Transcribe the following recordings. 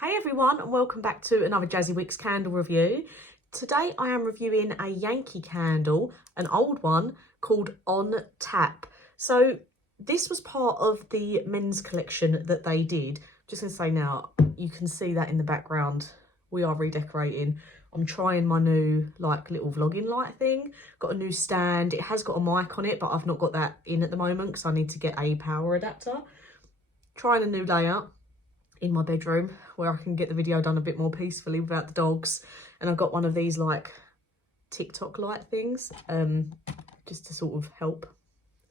Hey everyone, and welcome back to another Jazzy Wicks candle review. Today I am reviewing a Yankee candle, an old one called On Tap. So this was part of the men's collection that they did. Just gonna say now, you can see that in the background. We are redecorating. I'm trying my new little vlogging light thing. Got a new stand. It has got a mic on it, but I've not got that in at the moment because I need to get a power adapter. Trying a new layout in my bedroom where I can get the video done a bit more peacefully without the dogs. And I've got one of these TikTok light things just to sort of help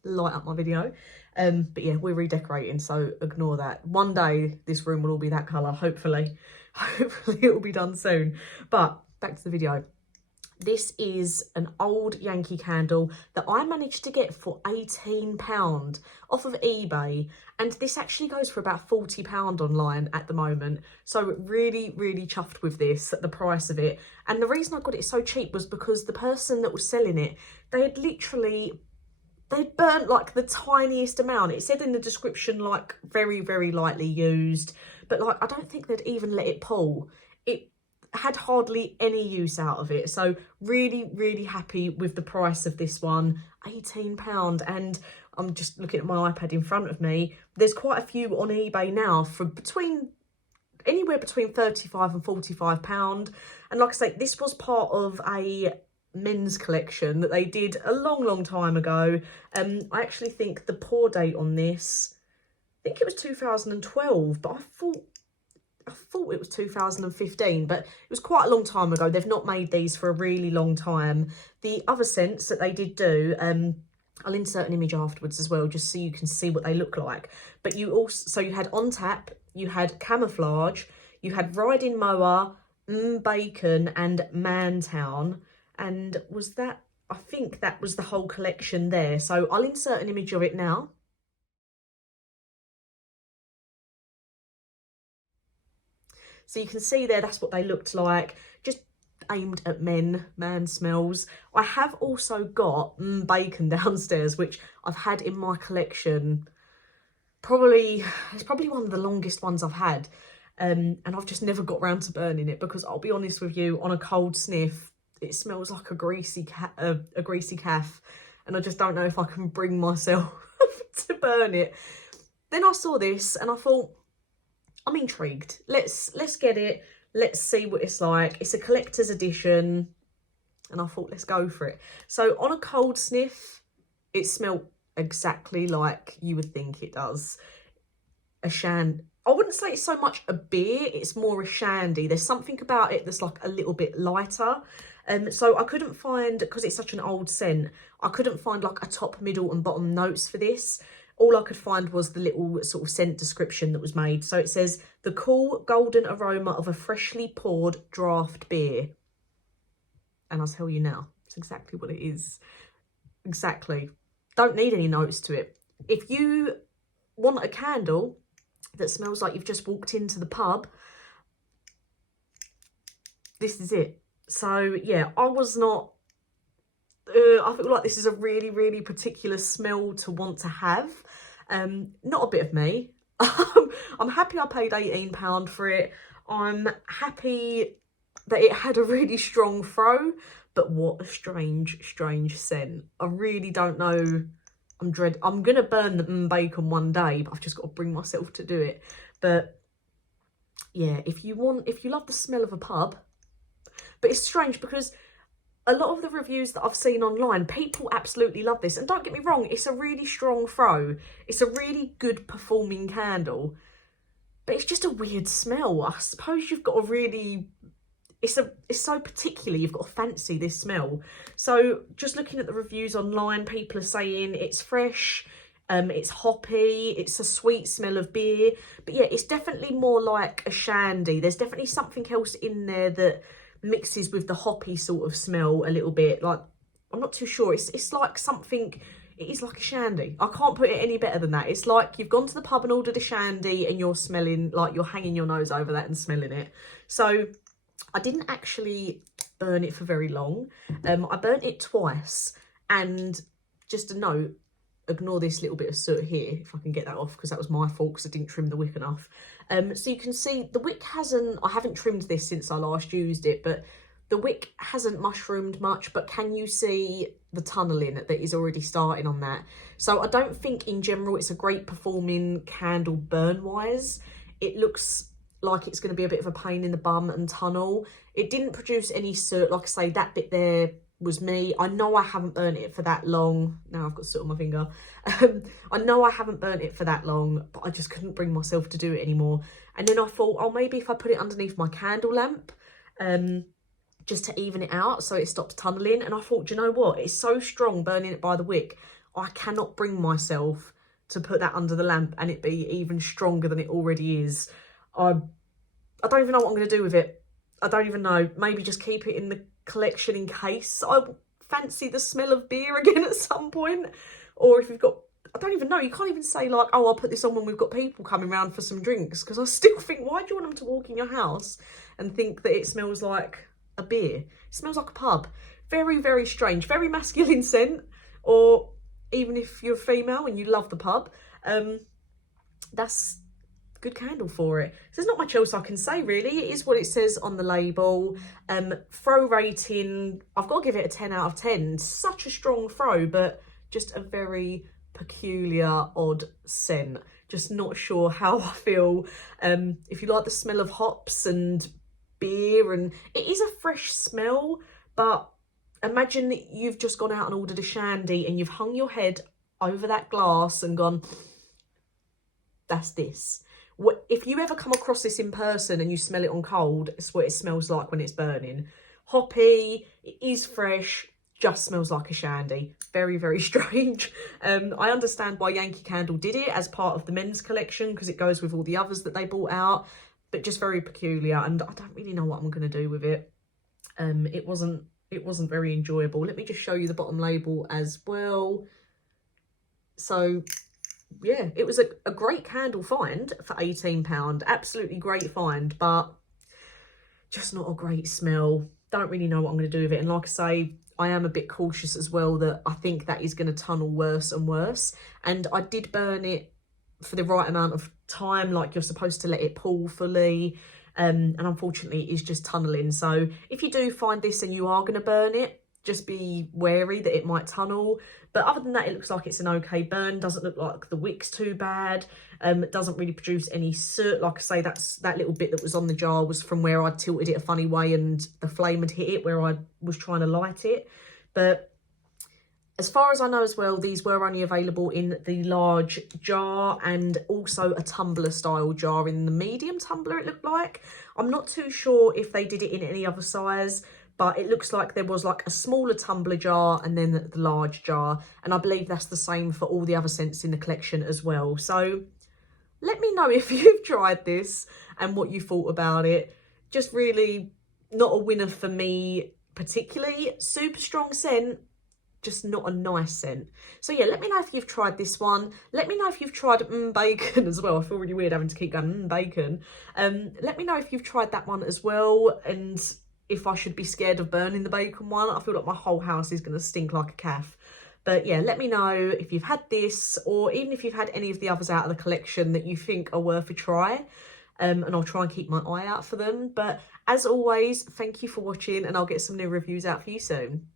light up my video. But yeah, we're redecorating, so ignore that. One day this room will all be that colour, hopefully. Hopefully it will be done soon. But back to the video. This is an old Yankee candle that I managed to get for £18 off of eBay. And this actually goes for about £40 online at the moment. So really, really chuffed with this, at the price of it. And the reason I got it so cheap was because the person that was selling it, they'd burnt like the tiniest amount. It said in the description, like very, very lightly used. But like, I don't think they'd even let it pull. It had hardly any use out of it, so really, really happy with the price of this one. £18. And I'm just looking at my iPad in front of me. There's quite a few on eBay now for anywhere between £35 and £45. And like I say, this was part of a men's collection that they did a long time ago. I actually think the pour date on this, I think it was 2012, but I thought it was 2015, but it was quite a long time ago. They've not made these for a really long time. The other scents that they did do, I'll insert an image afterwards as well, just so you can see what they look like. But you had On Tap, you had Camouflage, you had Riding Mower, Bacon, and Mantown. And I think that was the whole collection there. So I'll insert an image of it now. So you can see there, that's what they looked like, just aimed at man smells. I have also got Bacon downstairs, which I've had in my collection. It's probably one of the longest ones I've had. And I've just never got round to burning it because I'll be honest with you, on a cold sniff, it smells like a greasy calf. And I just don't know if I can bring myself to burn it. Then I saw this and I thought, I'm intrigued. Let's get it. Let's see what it's like. It's a collector's edition. And I thought, let's go for it. So on a cold sniff, it smelled exactly like you would think it does. I wouldn't say it's so much a beer, it's more a shandy. There's something about it that's like a little bit lighter. So I couldn't find, because it's such an old scent, I couldn't find like a top, middle and bottom notes for this. All I could find was the little sort of scent description that was made. So it says, the cool golden aroma of a freshly poured draft beer. And I'll tell you now, it's exactly what it is. Exactly. Don't need any notes to it. If you want a candle that smells like you've just walked into the pub, this is it. So yeah, I feel like this is a really, really particular smell to want to have. Not a bit of me. I'm happy I paid £18 for it. I'm happy that it had a really strong throw, but what a strange scent. I really don't know. I'm gonna burn the bacon one day, but I've just got to bring myself to do it. But yeah, if you love the smell of a pub, but it's strange because a lot of the reviews that I've seen online, people absolutely love this. And don't get me wrong, it's a really strong throw. It's a really good performing candle. But it's just a weird smell. I suppose you've got to really... It's so particular, you've got to fancy this smell. So just looking at the reviews online, people are saying it's fresh, it's hoppy, it's a sweet smell of beer. But yeah, it's definitely more like a shandy. There's definitely something else in there that mixes with the hoppy sort of smell a little bit. Like, I'm not too sure. It's like something, it is like a shandy. I can't put it any better than that. It's like you've gone to the pub and ordered a shandy and you're smelling, like you're hanging your nose over that and smelling it. So I didn't actually burn it for very long. I burnt it twice. And just a note, ignore this little bit of soot here, if I can get that off, because that was my fault because I didn't trim the wick enough. So you can see the wick hasn't, I haven't trimmed this since I last used it, but the wick hasn't mushroomed much, but can you see the tunnelling that is already starting on that? So I don't think in general it's a great performing candle burn wise. It looks like it's going to be a bit of a pain in the bum and tunnel. It didn't produce any soot. Like I say, that bit there was me. I know I haven't burnt it for that long. Now I've got soot on my finger. I know I haven't burnt it for that long, but I just couldn't bring myself to do it anymore. And then I thought, oh, maybe if I put it underneath my candle lamp, just to even it out so it stops tunnelling. And I thought, do you know what? It's so strong burning it by the wick. I cannot bring myself to put that under the lamp and it be even stronger than it already is. I don't even know what I'm going to do with it. I don't even know. Maybe just keep it in the collection in case I fancy the smell of beer again at some point. Or if you've got, I don't even know, you can't even say like, oh, I'll put this on when we've got people coming around for some drinks, because I still think, why do you want them to walk in your house and think that it smells like a beer? It smells like a pub. Very, very strange, very masculine scent. Or even if you're female and you love the pub, that's good candle for it. So there's not much else I can say really. It is what it says on the label. Throw rating, I've got to give it a 10 out of 10. Such a strong throw, but just a very peculiar, odd scent. Just not sure how I feel. If you like the smell of hops and beer, and it is a fresh smell, but imagine that you've just gone out and ordered a shandy and you've hung your head over that glass and gone, that's this. If you ever come across this in person and you smell it on cold, it's what it smells like when it's burning. Hoppy, it is fresh, just smells like a shandy. Very, very strange. I understand why Yankeecandle did it as part of the men's collection, because it goes with all the others that they brought out, but just very peculiar, and I don't really know what I'm going to do with it. It wasn't very enjoyable. Let me just show you the bottom label as well. So yeah, it was a great candle find for £18. Absolutely great find, but just not a great smell. Don't really know what I'm going to do with it. And like I say, I am a bit cautious as well that I think that is going to tunnel worse and worse. And I did burn it for the right amount of time, like you're supposed to let it pool fully. And unfortunately, it's just tunnelling. So if you do find this and you are going to burn it, just be wary that it might tunnel. But other than that, it looks like it's an okay burn. Doesn't look like the wick's too bad. It doesn't really produce any soot. Like I say, that little bit that was on the jar was from where I tilted it a funny way and the flame had hit it where I was trying to light it. But as far as I know as well, these were only available in the large jar and also a tumbler style jar in the medium tumbler, it looked like. I'm not too sure if they did it in any other size, but it looks like there was like a smaller tumbler jar and then the large jar. And I believe that's the same for all the other scents in the collection as well. So let me know if you've tried this and what you thought about it. Just really not a winner for me particularly. Super strong scent, just not a nice scent. So yeah, let me know if you've tried this one. Let me know if you've tried bacon as well. I feel really weird having to keep going bacon. Let me know if you've tried that one as well, and if I should be scared of burning the bacon one. I feel like my whole house is going to stink like a calf. But yeah, let me know if you've had this, or even if you've had any of the others out of the collection that you think are worth a try. And I'll try and keep my eye out for them. But as always, thank you for watching, and I'll get some new reviews out for you soon.